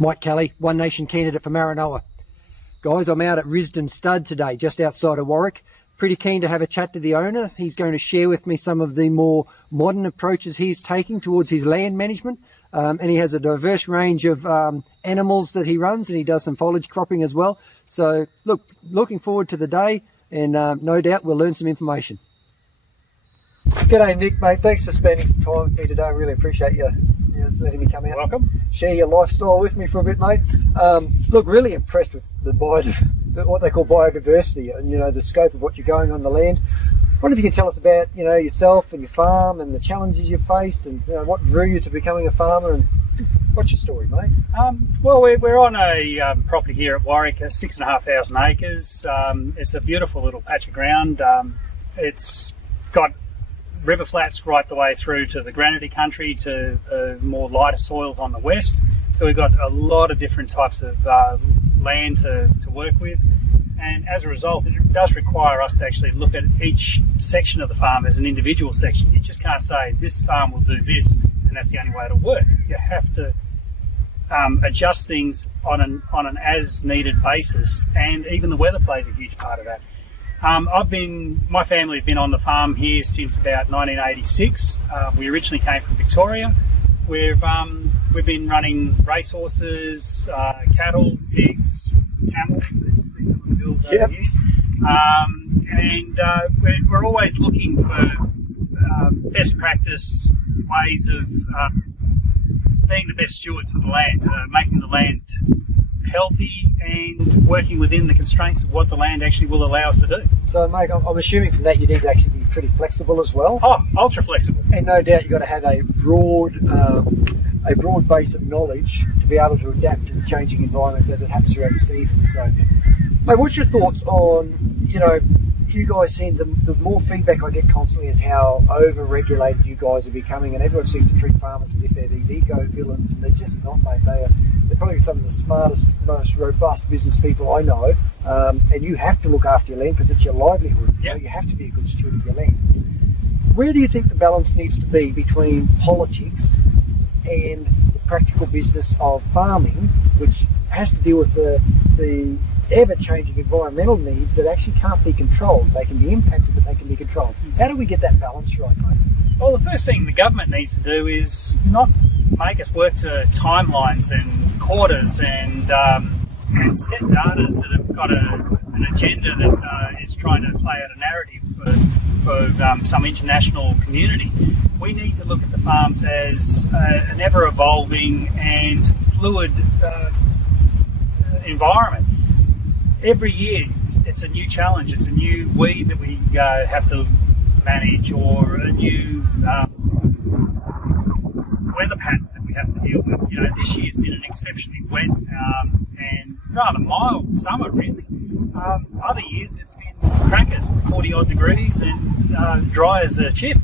Mike Kelly, One Nation candidate for Maranoa. Guys, I'm out at Risdon Stud today, just outside of Warwick. Pretty keen to have a chat to the owner. He's going to share with me some of the more modern approaches he's taking towards his land management. And he has a diverse range of animals that he runs, and he does some foliage cropping as well. So, looking forward to the day, and no doubt we'll learn some information. G'day Nick, mate. Thanks for spending some time with me today. I really appreciate you letting me come out. Welcome. Share your lifestyle with me for a bit, mate. Really impressed with what they call biodiversity, and the scope of what you're going on the land. I wonder if you can tell us about yourself and your farm and the challenges you've faced, and what drew you to becoming a farmer, and what's your story, mate? Well, we're on a property here at Warwick, 6,500 acres. It's a beautiful little patch of ground. It's got river flats right the way through to the granity country, to more lighter soils on the west. So we've got a lot of different types of land to work with, and as a result it does require us to actually look at each section of the farm as an individual section. You just can't say this farm will do this and that's the only way it'll work. You have to adjust things on an as needed basis, and even the weather plays a huge part of that. My family have been on the farm here since about 1986. We originally came from Victoria. We've been running racehorses, cattle, pigs, camels. Yep. We're always looking for best practice ways of being the best stewards for the land, making the land healthy and working within the constraints of what the land actually will allow us to do. So, mate, I'm assuming from that you need to actually be pretty flexible as well. Oh, ultra flexible. And no doubt you've got to have a broad base of knowledge to be able to adapt to the changing environments as it happens throughout the season. So, mate, what's your thoughts on, you guys seeing the more feedback I get constantly is how over-regulated you guys are becoming, and everyone seems to treat farmers as if they're these eco-villains, and they're just not, mate. They're probably some of the smartest, most robust business people I know, and you have to look after your land because it's your livelihood. Yep. You have to be a good steward of your land. Where do you think the balance needs to be between politics and the practical business of farming, which has to deal with the ever-changing environmental needs that actually can't be controlled? They can be impacted, but they can be controlled. How do we get that balance right, mate? Well, the first thing the government needs to do is not make us work to timelines and quarters and set datas that have got an agenda that is trying to play out a narrative for some international community. We need to look at the farms as an ever-evolving and fluid environment. Every year it's a new challenge, it's a new weed that we have to manage, or a new weather pattern that we have to deal with. This year's been an exceptionally wet and rather mild summer, really. Other years it's been crackers, 40 odd degrees, and dry as a chip.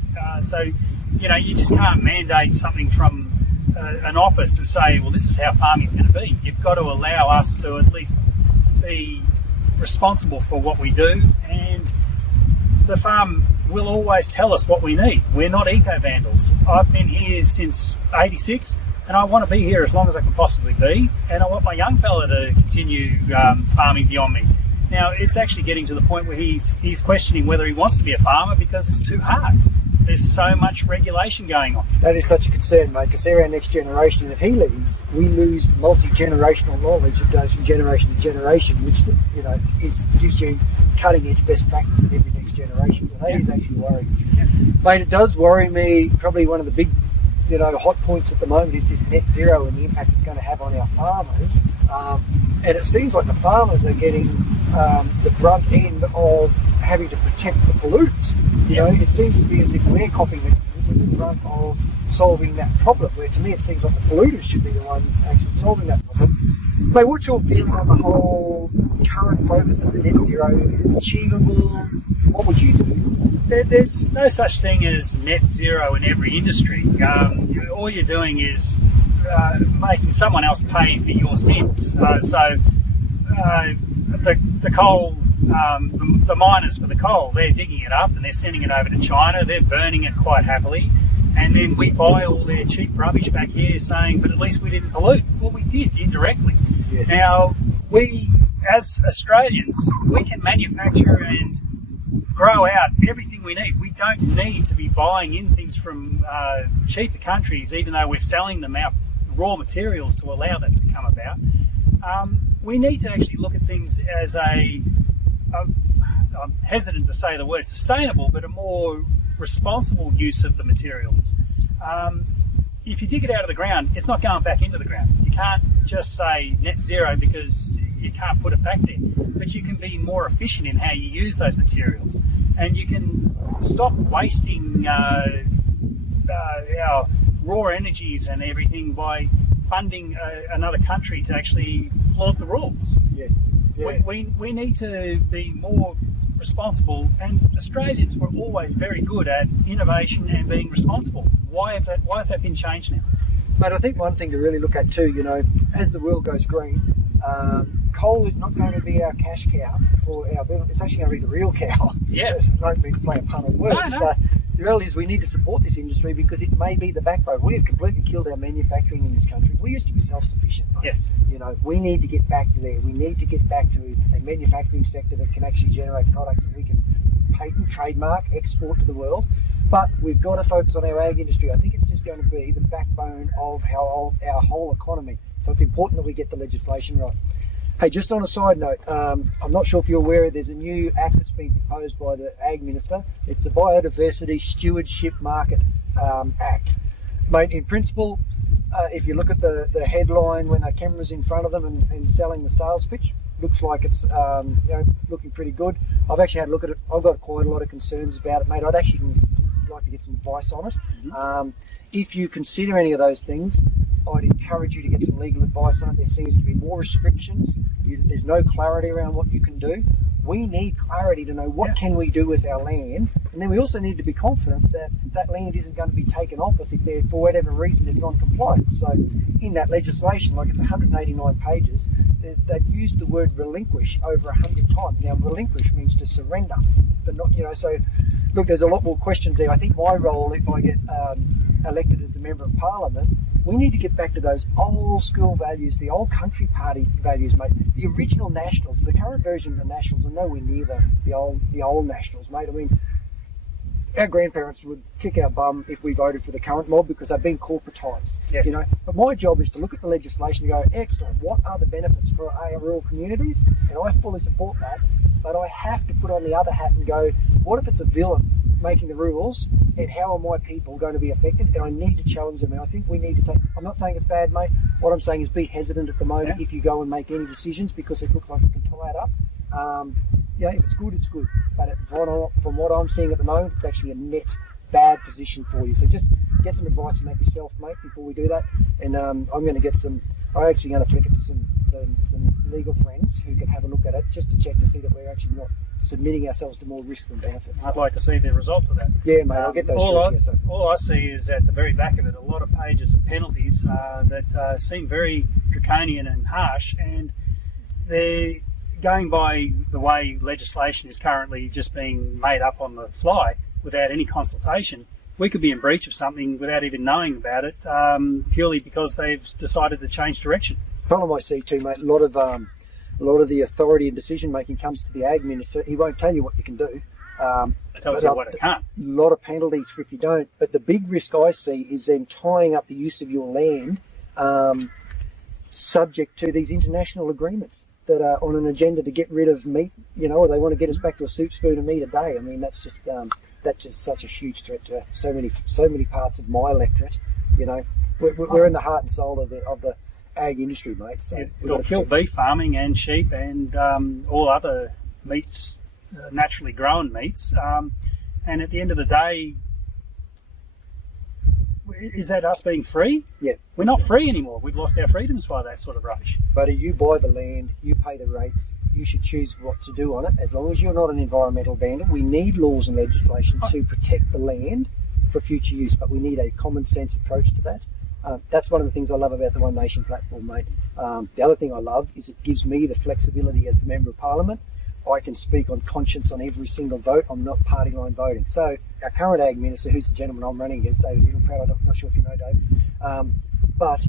You just can't mandate something from an office and say, well, this is how farming's going to be. You've got to allow us to at least be responsible for what we do, and the farm will always tell us what we need. We're not eco-vandals. I've been here since 86, and I want to be here as long as I can possibly be, and I want my young fella to continue farming beyond me. Now, it's actually getting to the point where he's questioning whether he wants to be a farmer because it's too hard. There's so much regulation going on. That is such a concern, mate, because they're our next generation, and if he leaves, we lose the multi-generational knowledge that goes from generation to generation, which gives you cutting-edge best practice in every next generation. So that is actually worrying. Yeah. Mate, it does worry me. Probably one of the big, hot points at the moment is this net zero and the impact it's going to have on our farmers. And it seems like the farmers are getting the brunt end of having to protect the polluters. It seems to be as if we're copying the brunt of solving that problem, where to me it seems like the polluters should be the ones actually solving that problem. Mate, what's your feeling on the whole current focus of the net zero? Is it achievable? What would you do? There's no such thing as net zero in every industry. All you're doing is making someone else pay for your sins. The coal, the miners for the coal, they're digging it up and they're sending it over to China. They're burning it quite happily. and then we buy all their cheap rubbish back here saying, but at least we didn't pollute. Well, we did indirectly. Yes. Now, we, as Australians, we can manufacture and grow out everything we need. We don't need to be buying in things from cheaper countries, even though we're selling them our raw materials to allow that to come about. We need to actually look at things as I'm hesitant to say the word sustainable, but a more responsible use of the materials. If you dig it out of the ground, it's not going back into the ground. You can't just say net zero because you can't put it back there, but you can be more efficient in how you use those materials, and you can stop wasting our raw energies and everything by funding another country to actually flaunt the rules. Yes. Yeah. We need to be more responsible, and Australians were always very good at innovation and being responsible. Why has that been changed now? But I think one thing to really look at too, you know, as the world goes green, coal is not going to be our cash cow for our business. It's actually going to be the real cow. Yeah. I don't mean to play a pun on words, No. but the reality is we need to support this industry because it may be the backbone. We have completely killed our manufacturing in this country. We used to be self-sufficient. Right? Yes. You know, we need to get back to there. We need to get back to a manufacturing sector that can actually generate products that we can patent, trademark, export to the world. But we've got to focus on our ag industry. I think it's just going to be the backbone of our whole economy. So it's important that we get the legislation right. Hey, just on a side note, I'm not sure if you're aware, there's a new act that's been proposed by the Ag Minister. It's the Biodiversity Stewardship Market Act. Mate, in principle, if you look at the headline when the camera's in front of them and selling the sales pitch, looks like it's looking pretty good. I've actually had a look at it. I've got quite a lot of concerns about it, mate. I'd actually like to get some advice on it. Mm-hmm. If you consider any of those things, I'd encourage you to get some legal advice on it. There seems to be more restrictions. There's no clarity around what you can do. We need clarity to know what can we do with our land, and then we also need to be confident that that land isn't going to be taken off us if there, for whatever reason, there's non-compliance. So in that legislation, like it's 189 pages, they've used the word relinquish over 100 times. Now, relinquish means to surrender, but not, so look, there's a lot more questions there. I think my role, if I get elected as the Member of Parliament, we need to get back to those old school values, the old country party values, mate. The original Nationals, the current version of the Nationals are nowhere near the old Nationals, mate. I mean, our grandparents would kick our bum if we voted for the current mob because they've been corporatised. Yes. But my job is to look at the legislation and go, excellent, what are the benefits for our rural communities? And I fully support that, but I have to put on the other hat and go, what if it's a villain making the rules, and how are my people going to be affected? And I need to challenge them, and I think we need to take, I'm not saying it's bad, mate. What I'm saying is be hesitant at the moment if you go and make any decisions because it looks like it can tie it up. If it's good, it's good. But from what I'm seeing at the moment, it's actually a net bad position for you. So just get some advice on that yourself, mate, before we do that. And I'm going to get I'm actually going to flick it to some legal friends who can have a look at it just to check to see that we're actually not submitting ourselves to more risk than benefits. I'd like to see the results of that. Yeah, mate, I'll get those all I see is at the very back of it a lot of pages of penalties that seem very draconian and harsh, and they're going by the way legislation is currently just being made up on the fly without any consultation. We could be in breach of something without even knowing about it, purely because they've decided to change direction. The problem I see too, mate, a lot of the authority and decision making comes to the Ag Minister. He won't tell you what you can do. It tells you what it can't. A lot of penalties for if you don't. But the big risk I see is then tying up the use of your land subject to these international agreements that are on an agenda to get rid of meat, or they want to get us back to a soup spoon of meat a day. I mean, that's just such a huge threat to so many parts of my electorate. We're in the heart and soul of the ag industry, mate. So it'll kill beef farming and sheep and all other meats, naturally grown meats. And at the end of the day, is that us being free? Yeah. We're not free anymore. We've lost our freedoms by that sort of rubbish. But you buy the land, you pay the rates, you should choose what to do on it, as long as you're not an environmental bandit. We need laws and legislation to protect the land for future use, but we need a common sense approach to that. That's one of the things I love about the One Nation platform, mate. The other thing I love is it gives me the flexibility as the Member of Parliament. I can speak on conscience on every single vote. I'm not party line voting. So our current Ag Minister, who's the gentleman I'm running against, David Littleproud, I'm not sure if you know David, but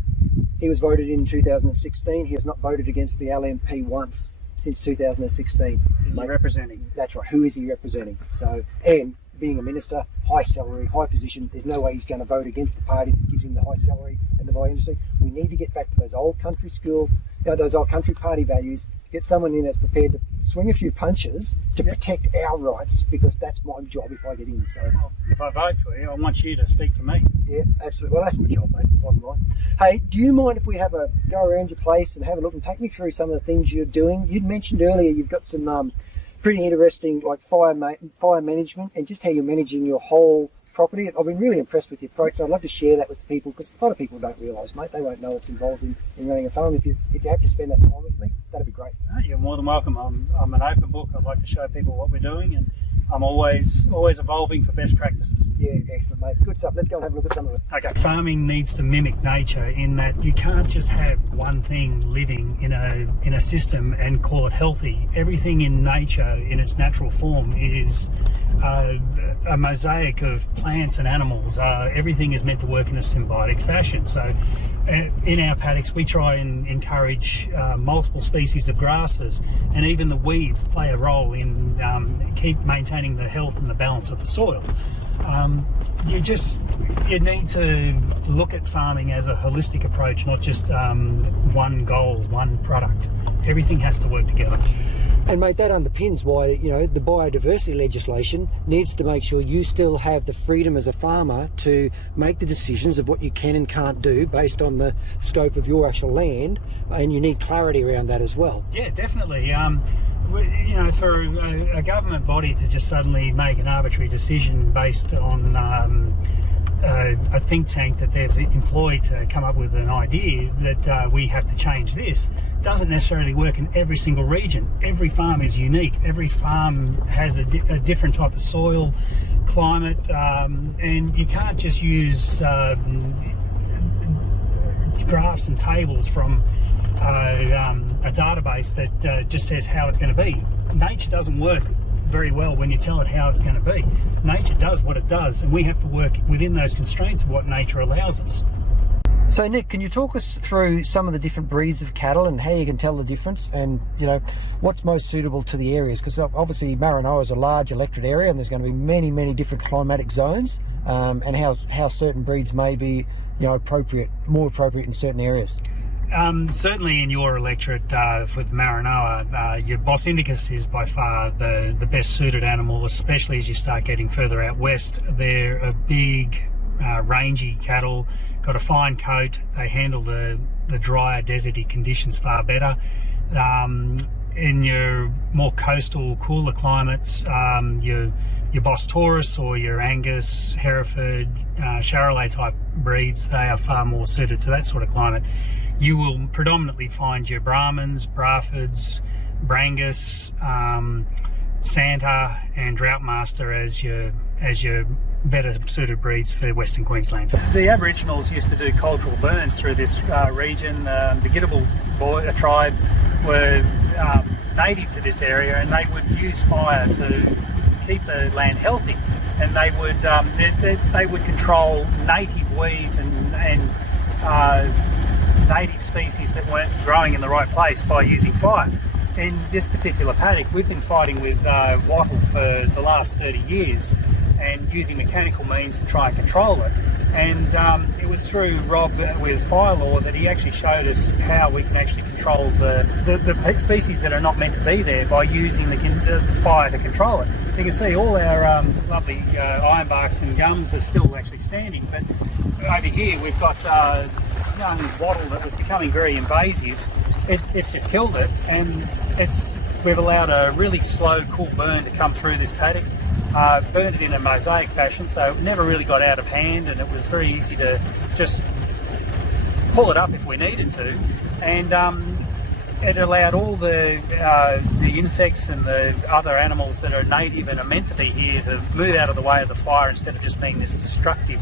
he was voted in 2016. He has not voted against the LNP once since 2016. Is he representing? That's right. Who is he representing? So, and being a minister, high salary, high position, there's no way he's going to vote against the party that gives him the high salary and the high industry. We need to get back to those old country school, those old country party values, get someone in that's prepared to swing a few punches to protect our rights, because that's my job if I get in. So, well, if I vote for you, I want you to speak for me. Yeah, absolutely. Well, that's my job, mate, bottom line. Hey, do you mind if we have a go around your place and have a look and take me through some of the things you're doing? You'd mentioned earlier you've got some pretty interesting, like fire management and just how you're managing your whole property. I've been really impressed with your approach. I'd love to share that with the people, because a lot of people don't realise, mate. They won't know what's involved in running a farm. If you have to spend that time with me, that'd be great. No, you're more than welcome. I'm an open book. I'd like to show people what we're doing, and I'm always evolving for best practices. Yeah, excellent, mate. Good stuff. Let's go and have a look at some of it. Okay. Farming needs to mimic nature in that you can't just have one thing living in a system and call it healthy. Everything in nature, in its natural form, is a mosaic of plants and animals. Everything is meant to work in a symbiotic fashion. So in our paddocks we try and encourage multiple species of grasses, and even the weeds play a role in keep maintaining the health and the balance of the soil. You need to look at farming as a holistic approach, not just one goal, one product. Everything has to work together. And mate, that underpins why, you know, the biodiversity legislation needs to make sure you still have the freedom as a farmer to make the decisions of what you can and can't do based on the scope of your actual land, and you need clarity around that as well. Yeah, definitely. You know, for a government body to just suddenly make an arbitrary decision based on a think tank that they've employed to come up with an idea that we have to change this doesn't necessarily work in every single region. Every farm is unique. Every farm has a different type of soil, climate, and you can't just use graphs and tables from a database that just says how it's going to be. Nature doesn't work very well when you tell it how it's going to be. Nature does what it does, and we have to work within those constraints of what nature allows us. So Nick, can you talk us through some of the different breeds of cattle and how you can tell the difference, and you know what's most suitable to the areas? Because obviously Maranoa is a large electorate area, and there's going to be many different climatic zones, and how certain breeds may be, you know, more appropriate in certain areas. Certainly in your electorate with Maranoa, your Bos Indicus is by far the best suited animal, especially as you start getting further out west. They're a big, rangy cattle, got a fine coat. They handle the drier, deserty conditions far better. In your more coastal, cooler climates, your Bos Taurus or your Angus, Hereford, Charolais type breeds, they are far more suited to that sort of climate. You will predominantly find your Brahmins, Braffords, Brangus, Santa and Droughtmaster as your better suited breeds for Western Queensland. The Aboriginals used to do cultural burns through this region. The Gittable tribe were native to this area, and they would use fire to keep the land healthy. And they would control native weeds and native species that weren't growing in the right place by using fire. In this particular paddock, we've been fighting with wattle for the last 30 years and using mechanical means to try and control it. And it was through Rob with Fire Law that he actually showed us how we can actually control the species that are not meant to be there by using the fire to control it. You can see all our lovely ironbarks and gums are still actually standing, but over here we've got young wattle that was becoming very invasive. It's just killed it, and we've allowed a really slow, cool burn to come through this paddock. Burned it in a mosaic fashion, so it never really got out of hand, and it was very easy to just pull it up if we needed to. And it allowed all the insects and the other animals that are native and are meant to be here to move out of the way of the fire instead of just being this destructive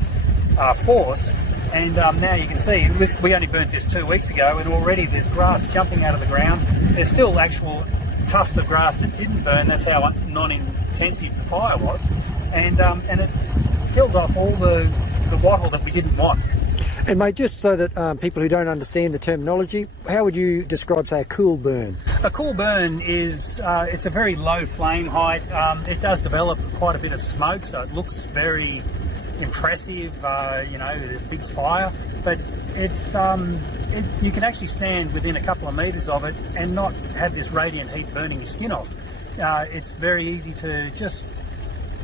force. And now you can see, we only burnt this 2 weeks ago, and already there's grass jumping out of the ground. There's still actual tufts of grass that didn't burn. That's how non-intensive the fire was, and it's killed off all the wattle that we didn't want. And mate, just so that people who don't understand the terminology, how would you describe, say, a cool burn? A cool burn is, it's a very low flame height. It does develop quite a bit of smoke, so it looks very impressive. You know, there's a big fire, but it's you can actually stand within a couple of metres of it and not have this radiant heat burning your skin off. It's very easy to just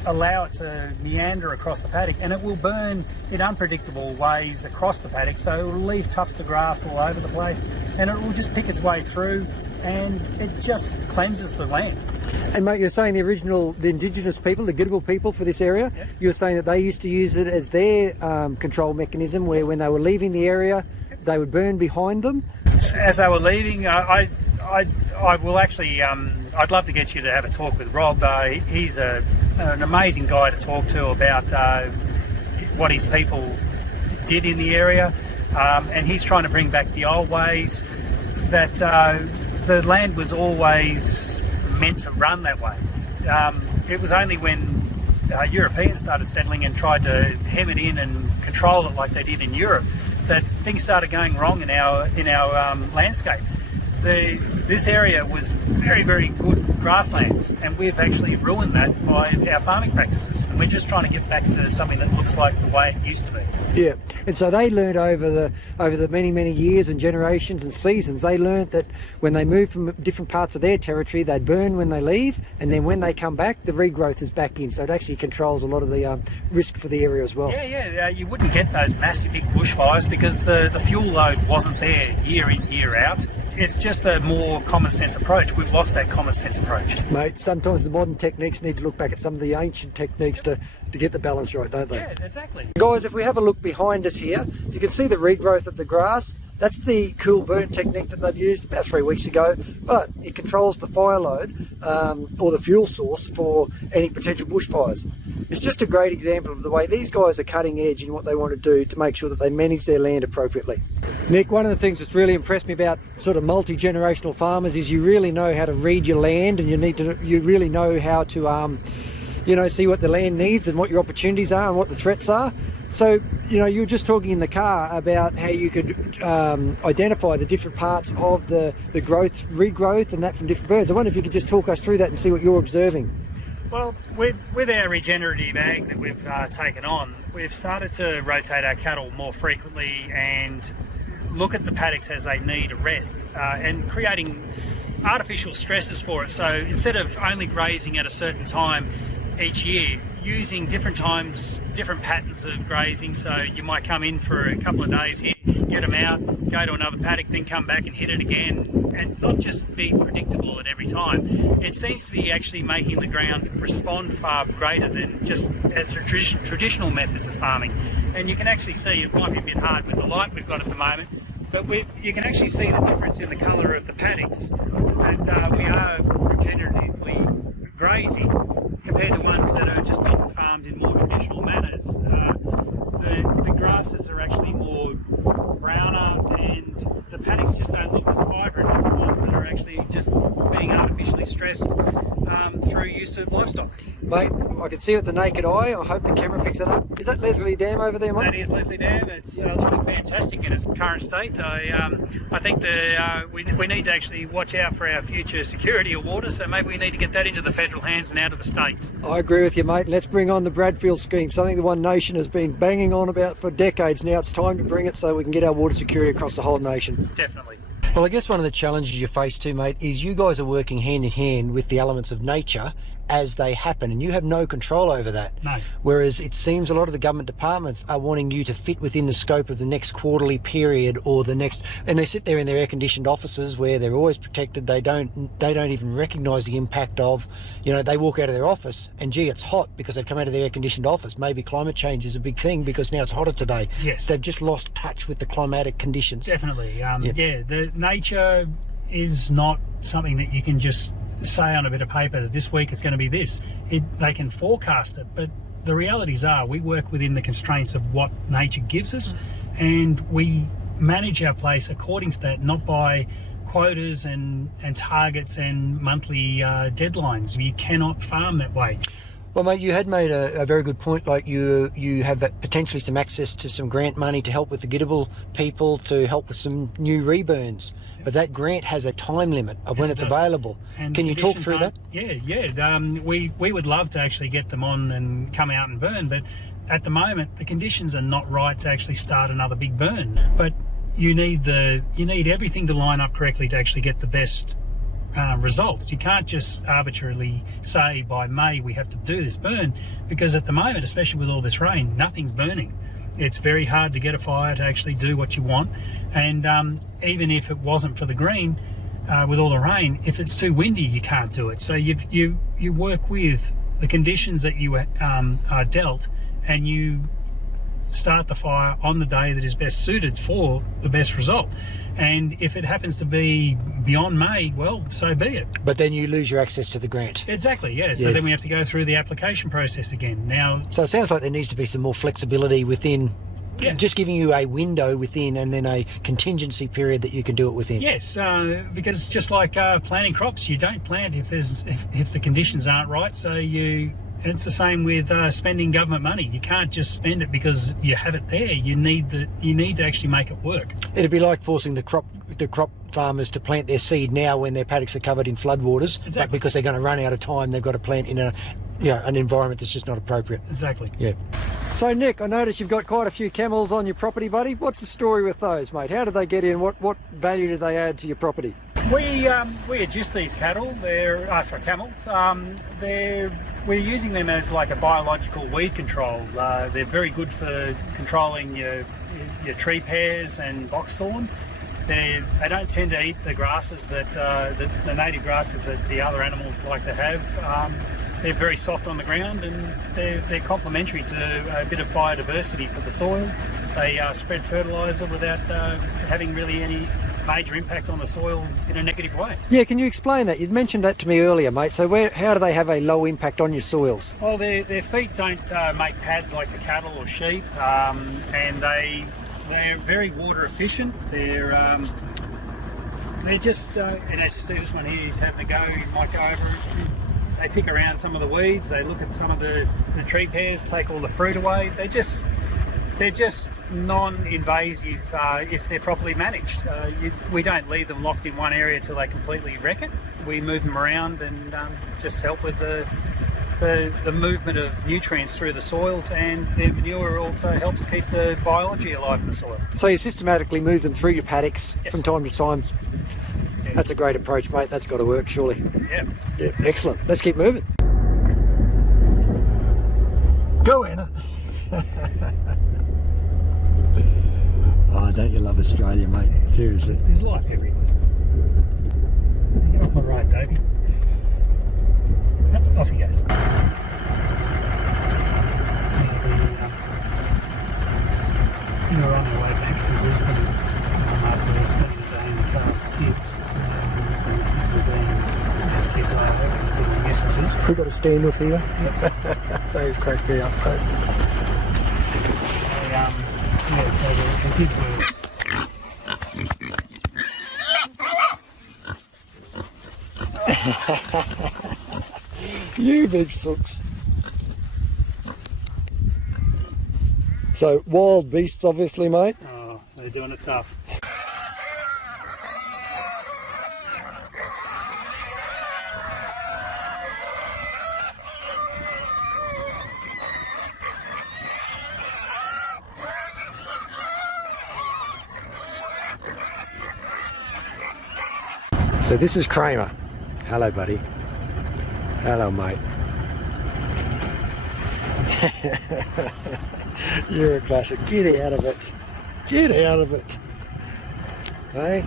allow it to meander across the paddock, and it will burn in unpredictable ways across the paddock, so it will leave tufts of grass all over the place, and it will just pick its way through, and it just cleanses the land. And mate, you're saying the indigenous people, the Gadigal people for this area, yes, you're saying that they used to use it as their control mechanism, where when they were leaving the area, they would burn behind them? As they were leaving, I will actually, I'd love to get you to have a talk with Rob. He's an amazing guy to talk to about what his people did in the area, and he's trying to bring back the old ways, that the land was always meant to run that way. It was only when Europeans started settling and tried to hem it in and control it like they did in Europe that things started going wrong in our landscape. This area was very, very good grasslands, and we've actually ruined that by our farming practices, and we're just trying to get back to something that looks like the way it used to be. Yeah, and so they learned over the many years and generations and seasons, they learned that when they move from different parts of their territory, they burn when they leave, and then when they come back, the regrowth is back in, so it actually controls a lot of the risk for the area as well. Yeah, you wouldn't get those massive big bushfires because the fuel load wasn't there year in, year out. It's just a more common sense approach. We've lost that common sense approach. Mate, sometimes the modern techniques need to look back at some of the ancient techniques to get the balance right, don't they? Yeah, exactly. Guys, if we have a look behind us here, you can see the regrowth of the grass. That's the cool burn technique that they've used about 3 weeks ago, but it controls the fire load or the fuel source for any potential bushfires. It's just a great example of the way these guys are cutting edge in what they want to do to make sure that they manage their land appropriately. Nick, one of the things that's really impressed me about sort of multi-generational farmers is you really know how to read your land, and you really know how to see what the land needs and what your opportunities are and what the threats are. So, you were just talking in the car about how you could identify the different parts of the regrowth and that from different birds. I wonder if you could just talk us through that and see what you're observing. Well, with our regenerative ag that we've taken on, we've started to rotate our cattle more frequently and look at the paddocks as they need a rest, and creating artificial stresses for it. So instead of only grazing at a certain time each year, using different times, different patterns of grazing. So you might come in for a couple of days here, get them out, go to another paddock, then come back and hit it again, and not just be predictable at every time. It seems to be actually making the ground respond far greater than just as traditional methods of farming. And you can actually see, it might be a bit hard with the light we've got at the moment, but you can actually see the difference in the colour of the paddocks that we are regeneratively grazing compared to ones that are just being farmed in more traditional manners. The grasses are actually more browner, and the paddocks just don't look as vibrant as the ones that are actually just being artificially stressed through use of livestock. Mate, I can see it with the naked eye. I hope the camera picks it up. Is that Leslie Dam over there, mate? That is Leslie Dam. It's looking fantastic in its current state. I think we need to actually watch out for our future security of water, so maybe we need to get that into the federal hands and out of the states. I agree with you, mate. Let's bring on the Bradfield scheme, something the One Nation has been banging on about for decades now. It's time to bring it so we can get our water security across the whole nation. Definitely. Well, I guess one of the challenges you face too, mate, is you guys are working hand in hand with the elements of nature as they happen, and you have no control over that. No. Whereas it seems a lot of the government departments are wanting you to fit within the scope of the next quarterly period or the next, and they sit there in their air-conditioned offices where they're always protected. They don't even recognise the impact of, they walk out of their office and gee, it's hot because they've come out of their air-conditioned office. Maybe climate change is a big thing because now it's hotter today. Yes. They've just lost touch with the climatic conditions. Definitely. The nature is not something that you can just say on a bit of paper that this week it's going to be this. They can forecast it, but the realities are we work within the constraints of what nature gives us, and we manage our place according to that, not by quotas and targets and monthly deadlines. You cannot farm that way. Well, mate, you had made a very good point. Like you have that potentially some access to some grant money to help with the Gittable people, to help with some new reburns. But that grant has a time limit of when it's available. And can you talk through that? Yeah. We would love to actually get them on and come out and burn, but at the moment the conditions are not right to actually start another big burn. But you need everything to line up correctly to actually get the best results. You can't just arbitrarily say by May we have to do this burn, because at the moment, especially with all this rain, nothing's burning. It's very hard to get a fire to actually do what you want, and even if it wasn't for the green, with all the rain, if it's too windy, you can't do it. So you work with the conditions that you are dealt, and you start the fire on the day that is best suited for the best result. And if it happens to be beyond May, well, so be it. But then you lose your access to the grant. Exactly, yeah. So then we have to go through the application process again. Now, so it sounds like there needs to be some more flexibility within, just giving you a window within, and then a contingency period that you can do it within. Yes, because it's just like planting crops. You don't plant if the conditions aren't right. So it's the same with spending government money. You can't just spend it because you have it there. You need to actually make it work. It'd be like forcing the crop farmers to plant their seed now when their paddocks are covered in floodwaters. Exactly. But because they're going to run out of time, they've got to plant in an environment that's just not appropriate. Exactly. Yeah. So Nick, I notice you've got quite a few camels on your property, buddy. What's the story with those, mate? How did they get in? What value do they add to your property? We adjust these cattle. They're camels. We're using them as like a biological weed control. They're very good for controlling your tree pears and boxthorn. They don't tend to eat the grasses that the native grasses that the other animals like to have. They're very soft on the ground, and they're complementary to a bit of biodiversity for the soil. They spread fertiliser without having really any major impact on the soil in a negative way. Yeah, can you explain that? You'd mentioned that to me earlier, mate. So how do they have a low impact on your soils? Well, their feet don't make pads like the cattle or sheep, and they're very water efficient. They're just, and as you see this one here, he's having a go. You might go over it. They pick around some of the weeds. They look at some of the tree pears, take all the fruit away. They're just non-invasive if they're properly managed. We don't leave them locked in one area till they completely wreck it. We move them around and just help with the movement of nutrients through the soils, and their manure also helps keep the biology alive in the soil. So you systematically move them through your paddocks from time to time. Yeah. That's a great approach, mate. That's got to work, surely. Yeah. Excellent. Let's keep moving. Go, Anna. Oh, don't you love Australia, mate? Seriously. There's life everywhere. Get off my road, Davey. Yep, off he goes. We were on our way back to Risdon after spending the day in the car with kids. We've been, as kids are, doing messages. We've got to stand up here. Yep. They've cracked me up, mate. So the kids were... You big sooks. So, wild beasts, obviously, mate. Oh, they're doing it tough. So this is Kramer. Hello, buddy. Hello, mate. You're a classic. Get out of it. Get out of it. Hey?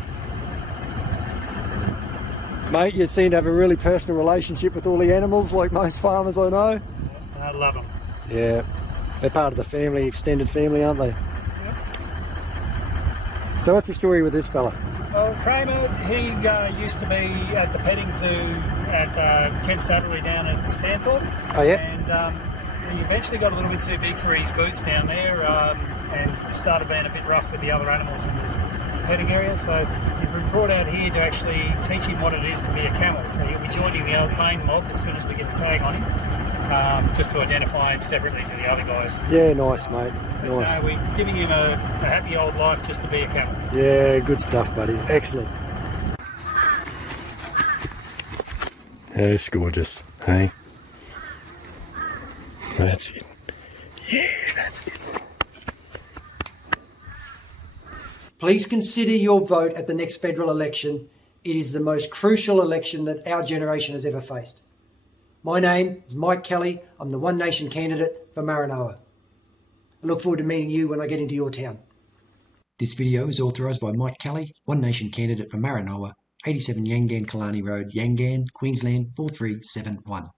Mate, you seem to have a really personal relationship with all the animals, like most farmers I know. I love them. Yeah. They're part of the family, extended family, aren't they? Yep. So what's the story with this fella? Well, Kramer, he used to be at the petting zoo at Kent Satterley down at Stanthorpe. Oh, yeah? And he eventually got a little bit too big for his boots down there and started being a bit rough with the other animals petting area. So he's been brought out here to actually teach him what it is to be a camel. So he'll be joining the main mob as soon as we get the tag on him, just to identify him separately to the other guys. Yeah, nice, mate. But, Nice. we're giving him a happy old life just to be a camel. Yeah, good stuff, buddy. Excellent. That's gorgeous, hey? That's it. Yeah, that's it. Please consider your vote at the next federal election. It is the most crucial election that our generation has ever faced. My name is Mike Kelly. I'm the One Nation candidate for Maranoa. I look forward to meeting you when I get into your town. This video is authorised by Mike Kelly, One Nation candidate for Maranoa, 87 Yangan Killarney Road, Yangan, Queensland 4371.